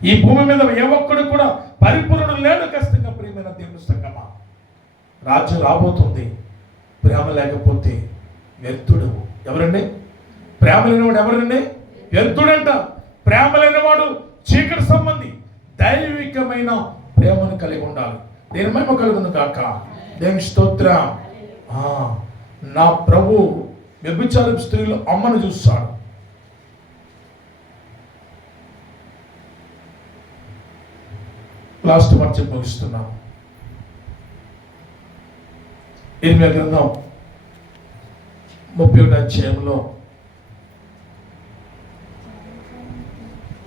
ఈ భూమి మీద ఏ ఒక్కడు కూడా పరిపూర్ణుడు లేడు. ఖచ్చితంగా ప్రియమైన దేవుని సంగమా, రాజ్యం రాబోతుంది. ప్రేమ లేకపోతే వ్యర్థుడు. ఎవరండి? ప్రేమ లేనివాడు ఎవరండి? వ్యర్థుడంట. ప్రేమ లేనివాడు చీకటి సంబంధి. దైవికమైన ప్రేమను కలిగి ఉండాలి. దేని మహిమ కలుగును కాక. దేవుని స్తోత్రం. నా ప్రభు వ్యభిచారపు స్త్రీలు అమ్మను చూస్తాడు. లాస్ట్ మాట చెప్పి ముగిస్తున్నాను. ఇర్మియా గ్రంథం 31వ అధ్యాయంలో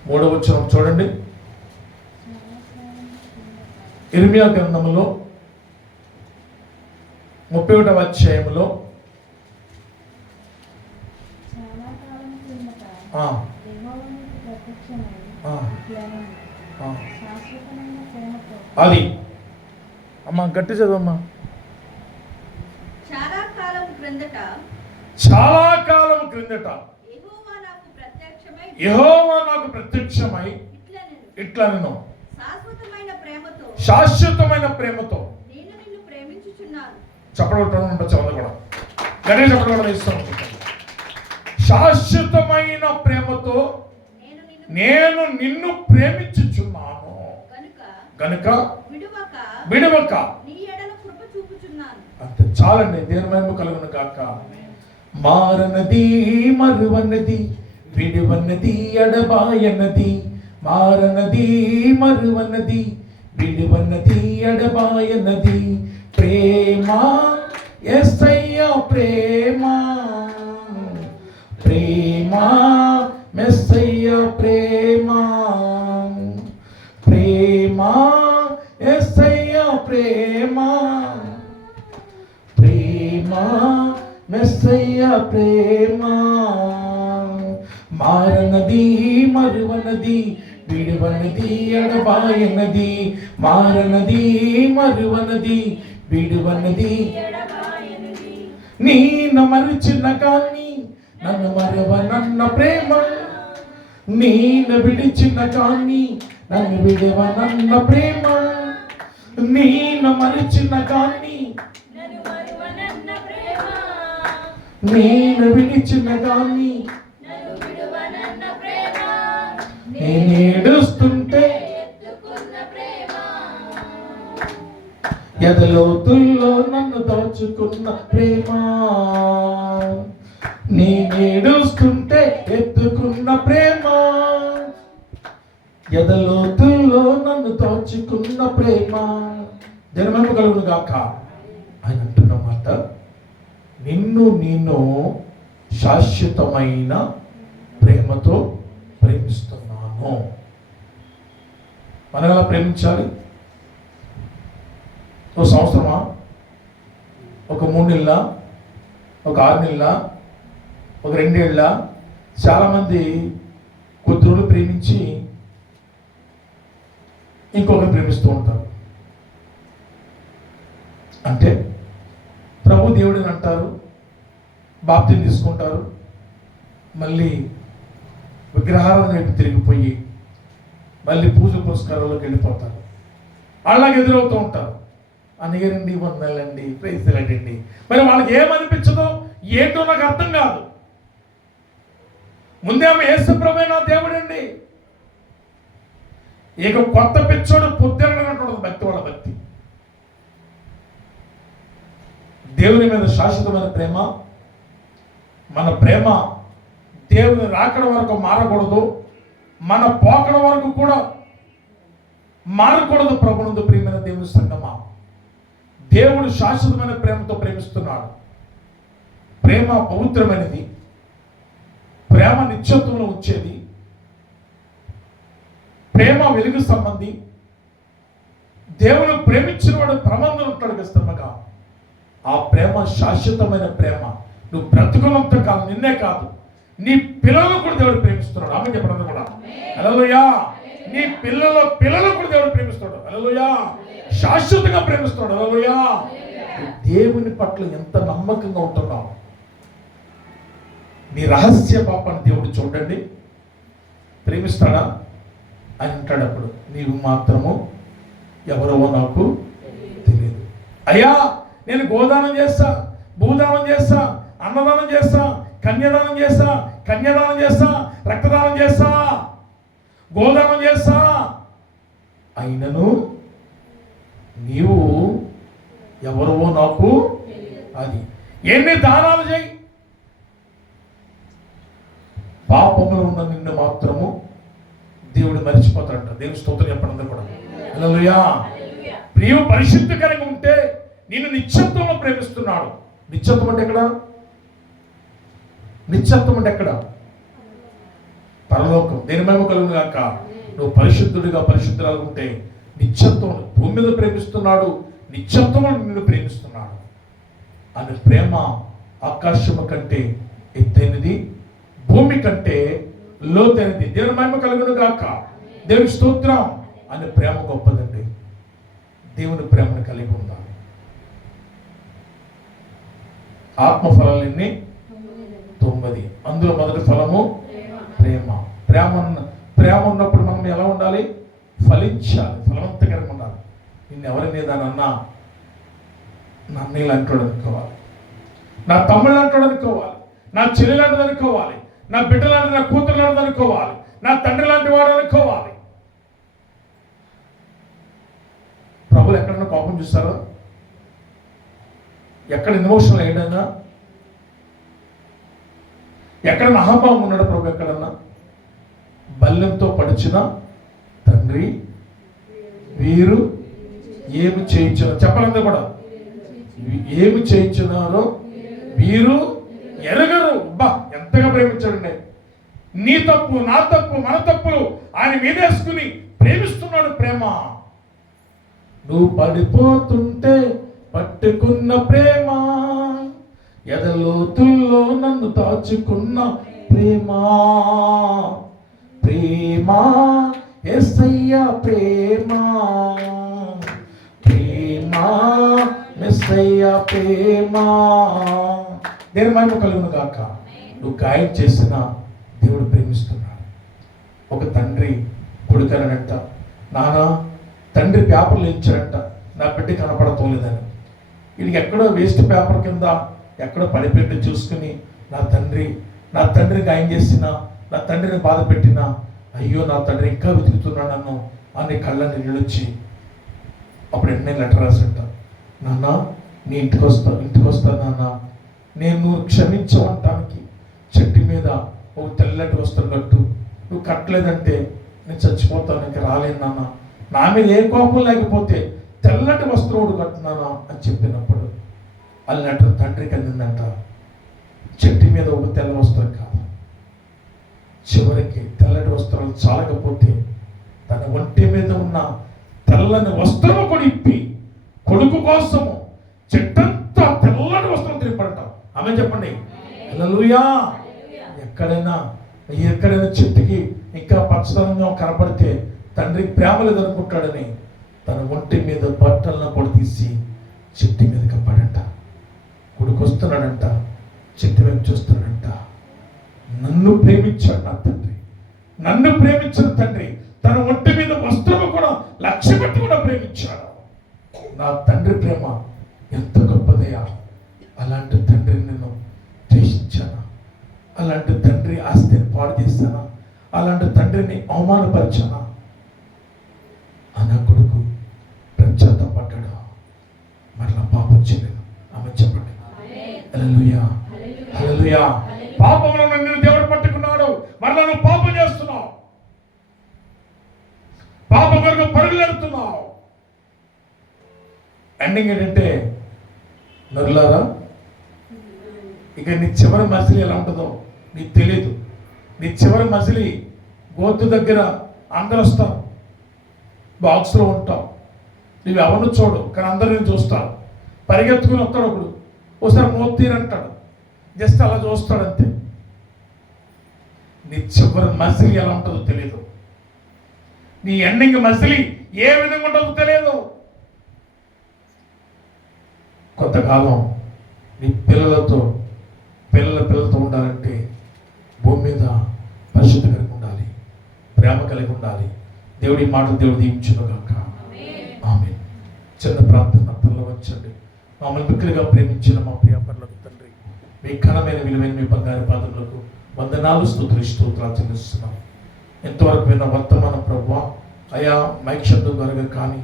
3వ వచనం చూడండి. ఇర్మియా గ్రంథంలో 31వ అధ్యాయంలో అది అమ్మా గట్టి చదవమ్మా. చాలా కాలం క్రిందట యెహోవా నాకు ప్రత్యక్షమై ఇట్లా నేను శాశ్వతమైన ప్రేమతో చెప్పడం కూడా గణేష్ చెప్పడం కూడా ఇస్తాం. శాశ్వతమైన ప్రేమతో నేను నిన్ను ప్రేమించుచున్నాను కనుక విడువక అంతే చాలండి. దేని మహిమ కలుగును కాక. మారనది మరువన్నది విడువన్నది ఎడబాయన్నది. మారనది మరువన్నది విడువన్నది ఎడబాయన్నది. ప్రేమ యేసయ్య ప్రేమ, ప్రేమ మెస్సయ్య ప్రేమ, ప్రేమ యేసయ్య ప్రేమ, ప్రేమ మెస్సయ్య ప్రేమ. మారనది మరువనది విడువనది ఎడబాయనది. మారనది మరువనది విడువనది. నేను మరిచిన కానీ నన్ను మరవనన్న ప్రేమ, నేను విడిచిన కానీ నన్ను విడవనన్న ప్రేమ. నేను మరిచిన కానీ నేను విడిచిన కానీ నేను ఏడుస్తుంటే ఎదలోతుల్లో నన్ను దాచుకున్న ప్రేమ. నేను ఏడుస్తుంటే ఎత్తుకున్న ప్రేమ, ఎదలోతుల్లో నన్ను దాచుకున్న ప్రేమ. జన్మ కలుగును గాక. ఆయన అంటున్నమాట, నిన్ను నేను శాశ్వతమైన ప్రేమతో ప్రేమిస్తున్నాను. మనం ఎలా ప్రేమించాలి? ఒక సంవత్సరమా, ఒక 3 నెలల, ఒక 6 నెలల, ఒక 2 ఏళ్ళ? చాలామంది కొద్ది రోజులు ప్రేమించి ఇంకొకరు ప్రేమిస్తూ ఉంటారు. అంటే ప్రభు దేవుడిని అంటారు, బాప్తిని తీసుకుంటారు, మళ్ళీ విగ్రహాలను వైపు తిరిగిపోయి మళ్ళీ పూజ పురస్కారాల్లోకి వెళ్ళిపోతారు. అలాగే ఎదురవుతూ ఉంటారు. అనగారండి, వందలండి, ప్రైజ్లండి. మరి వాళ్ళకి ఏమనిపించదో ఏంటో నాకు అర్థం కాదు. ముందే ఆమె యేసు ప్రభువే నా దేవుడండి. ఇక కొత్త పిచ్చోడు పొద్దున్నటువంటి భక్తి, వాళ్ళ భక్తి. దేవుని మీద శాశ్వతమైన ప్రేమ. మన ప్రేమ దేవుని రాకడ వరకు మారకూడదు, మన పోకడ వరకు కూడా మారకూడదు. ప్రభునందు ప్రియమైన దేవుని సంగమా, దేవుడు శాశ్వతమైన ప్రేమతో ప్రేమిస్తున్నాడు. ప్రేమ పవిత్రమైనది, ప్రేమ నిత్యత్వంలో వచ్చేది, ప్రేమ వెలుగు సంబంధి. దేవుడు ప్రేమించిన వాడు ప్రమాదంలో ఉంటాడు ఖచ్చితంగా. ఆ ప్రేమ శాశ్వతమైన ప్రేమ. నువ్వు బ్రతుకులంత కాదు, నిన్నే కాదు, నీ పిల్లలను కూడా దేవుడు ప్రేమిస్తున్నాడు. ఆమె చెప్పడం కూడా హల్లెలూయా. నీ పిల్లలు కూడా దేవుడు ప్రేమిస్తాడు. హల్లెలూయా. శాశ్వతంగా ప్రేమిస్తాడు. హల్లెలూయా. దేవుని పట్ల ఎంత నమ్మకంగా ఉంటున్నావు. నీ రహస్య పాపాన్ని దేవుడు చూడండి, ప్రేమిస్తాడా అని అంటాడు. అప్పుడు నీవు మాత్రము ఎవరో నాకు తెలియదు. అయ్యా నేను గోదానం చేస్తా, భూదానం చేస్తా, అన్నదానం చేస్తా, కన్యాదానం చేస్తా, రక్తదానం చేస్తా, గోదానం చేస్తా, అయినను నీవు ఎవరో నాకు అది. ఎన్ని దానాలు చేయి, పాపములో ఉన్న నిన్ను మాత్రము దేవుడు మర్చిపోతాడంట. దేవుని స్తోత్రం చెప్పడం కూడా హల్లెలూయా. ప్రియ పరిశుద్ధకరంగా ఉంటే నిన్ను నిత్యత్వంలో ప్రేమిస్తున్నాడు. నిత్యత్వం అంటే ఎక్కడ? నిత్యత్వం అంటే ఎక్కడ? పరలోకం. దేని మహిమ కలుగును గాక. నువ్వు పరిశుద్ధుడిగా పరిశుద్ధురాలు ఉంటే నిత్యత్వం, భూమి మీద ప్రేమిస్తున్నాడు, నిత్యత్వంలో నిన్ను ప్రేమిస్తున్నాడు. అని ప్రేమ ఆకాశము కంటే ఎత్తైనది, భూమి కంటే లోతైనది. దేవుని మహిమ కలుగును గాక. దేవుని స్తోత్రం. అని ప్రేమ గొప్పదండి. దేవుని ప్రేమను కలిగి ఉండాలి. ఆత్మఫలాలు ఎన్ని? 9. అందులో మొదటి ఫలము ప్రేమ. ప్రేమ ఉన్నప్పుడు మనం ఎలా ఉండాలి? ఫలించాలి, ఫలవంతకరంగా ఉండాలి. నిన్ను ఎవరిని ఏదన్నా నా అన్నయ్యలు అంటాడు అనుకోవాలి, నా తమ్ముళ్ళు అంటాడు అనుకోవాలి, నా చెల్లి లాంటిది అనుకోవాలి, నా బిడ్డ లాంటిది, నా కూతురు లాంటిది అనుకోవాలి, నా తండ్రి లాంటి వాడు అనుకోవాలి. ప్రభులు ఎక్కడన్నా కోపం చూస్తారా? ఎక్కడ ఎమోషనల్ అయ్యాడన్నా? ఎక్కడన్నా అహంభావం ఉన్నాడు ప్రభు? ఎక్కడన్నా? బల్లెంతో పడిచిన తండ్రి వీరు ఏమి చేయించారో చెప్పాలంతా కూడా. ఏమి చేయించినారో వీరు ఎరగరు. బా ఎంతగా ప్రేమించాడండి. నీ తప్పు, నా తప్పు, మన తప్పులు ఆయన మీదేసుకుని ప్రేమిస్తున్నాడు. ప్రేమ. నువ్వు పడిపోతుంటే పట్టుకున్న ప్రేమ, ఎదలోతుల్లో నన్ను దాచుకున్న ప్రేమ. ప్రేమ యేసయ్య ప్రేమ, ప్రేమ యేసయ్య ప్రేమ. దేని మహిమ కలుగును గాక. నువ్వు గాయం చేసిన దేవుడు ప్రేమిస్తున్నాడు. ఒక తండ్రి కొడుకనంట, నానా తండ్రి పేపర్లు ఇచ్చాడంట, నా బిడ్డ కనపడతోలేదని. వీడికి ఎక్కడో వేస్ట్ పేపర్ కింద ఎక్కడో పడిపెట్టి చూసుకుని నా తండ్రి గాయం చేసిన, నా తండ్రిని బాధ పెట్టిన, అయ్యో నా తండ్రి ఇంకా వెతుకుతున్నాడు నన్ను అని కళ్ళని నిలొచ్చి అప్పుడు ఎన్నే లెటర్ రాసంట, నాన్న నీ ఇంటికి వస్తా నాన్న, నేను క్షమించమంటానికి చెట్టు మీద ఒక తెల్లటి వస్త్రం కట్టు, నువ్వు కట్టలేదంటే నేను చచ్చిపోతాను, ఇంకా రాలేను నాన్న, నా మీద ఏ కోపం లేకపోతే తెల్లటి వస్త్రముడు కట్టున్నానా అని చెప్పినప్పుడు ఆ లెటర్ తండ్రికి అందిందంట. చెట్టు మీద ఒక తెల్ల వస్త్రం కాదు, చివరికి తెల్లటి వస్త్రాలు చాలకపోతే తన ఒంటి మీద ఉన్న తెల్లని వస్త్రము కూడా ఇప్పి కొడుకు కోసము చెట్టంతా తెల్లటి వస్త్రం తిరిపడటం. ఆమె చెప్పండి హల్లెలూయా. ఎక్కడైనా చెట్టుకి ఇంకా పచ్చదనంగా కనపడితే తండ్రికి ప్రేమ లేదనుకుంటాడని తన ఒంటి మీద బట్టలను కూడా తీసి చెట్టు మీద కప్పాడంట. కొడుకు వస్తున్నాడంట, చెట్టు వైపు చూస్తున్నాడంట. నన్ను ప్రేమించాడు నా తండ్రి, నన్ను ప్రేమించిన తండ్రి తన ఒంటి మీద వస్త్రము కూడా లక్ష్య పెట్టి కూడా ప్రేమించాడు. నా తండ్రి ప్రేమ ఎంత గొప్పదయా. అలాంటి తండ్రిని నేను ద్వేషించాను, అలాంటి తండ్రి ఆస్తిని పాడు చేశానా, అలాంటి తండ్రిని అవమానపరిచానా? అన్న కొడుకు పశ్చాత్తాపడ్డాడు, మరలా పాపం చేయలేదు. ఆమె చెప్పండి హల్లెలూయా, హల్లెలూయా. పాపంలో నిన్ను దేవుడు పట్టుకున్నాడు, మరలా నువ్వు పాపం చేస్తున్నావు, పాపం కొరకు పరుగులెడుతున్నావు. ఎండింగ్ ఏంటంటే, నరులారా ఇక నీ చివరి మజిలీ ఎలా ఉంటుందో నీకు తెలియదు. నీ చివరి మజిలీ గోతు దగ్గర అందరు వస్తారు, బాక్స్లో ఉంటావు, నువ్వు ఎవరిని చూడు కానీ అందరిని చూస్తావు. పరిగెత్తుకుని వస్తాడు ఒకడు, ఒకసారి మోతీరంటాడు, జస్ట్ అలా చూస్తాడు అంతే. నీ చివరి మజిలీ ఎలా ఉంటుందో తెలియదు, నీ ఎండింగ్ మజిలీ ఏ విధంగా ఉంటుందో తెలియదు. కొంతకాలం నీ పిల్లలతో ఉండాలంటే భూమి మీద పరిశుద్ధి కలిగి ఉండాలి, ప్రేమ కలిగి ఉండాలి. దేవుడి మాటలు దేవుడు దీవించును గాక. ఆమేన్. చిన్న ప్రార్థన తనలో వచ్చండి. మమ్మల్ని మిక్కిలిగా ప్రేమించిన మా ప్రియ పరలోక తండ్రి, మీ ఘనమైన విలువైన మీ బంగారు పాదములకు వందనాలు, స్తోత్రాలు చెల్లిస్తున్నాం. ఎంతవరకు విన్న వర్తమానం ప్రభువా, అయా మైక్ శబ్దం ద్వారా కానీ,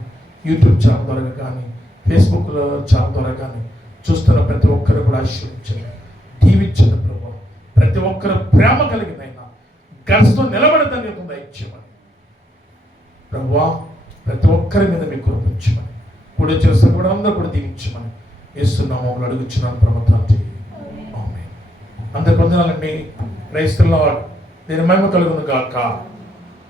యూట్యూబ్ ఛానల్ ద్వారా కానీ, ఫేస్బుక్ ఛానల్ ద్వారా కానీ చూస్తున్న ప్రతి ఒక్కరు కూడా ఆశీర్వదించండి, దీవించండి ప్రభువా. ప్రతి ఒక్కరు ప్రేమ కలిగినైనా గర్భంతో నిలబడి ధన్యత దయచేయమని ప్రభువా, ప్రతి ఒక్కరి మీద మీకు కురిపించమని, కూడా చేస్తే కూడా అందరూ కూడా దీవించమని యేసునామములో అడుగుచున్నాను పరమ తండ్రి. ఆమేన్. అందరికి వందనాలండి. క్రైస్తవుల దీని మహిమ కలుగును గాక.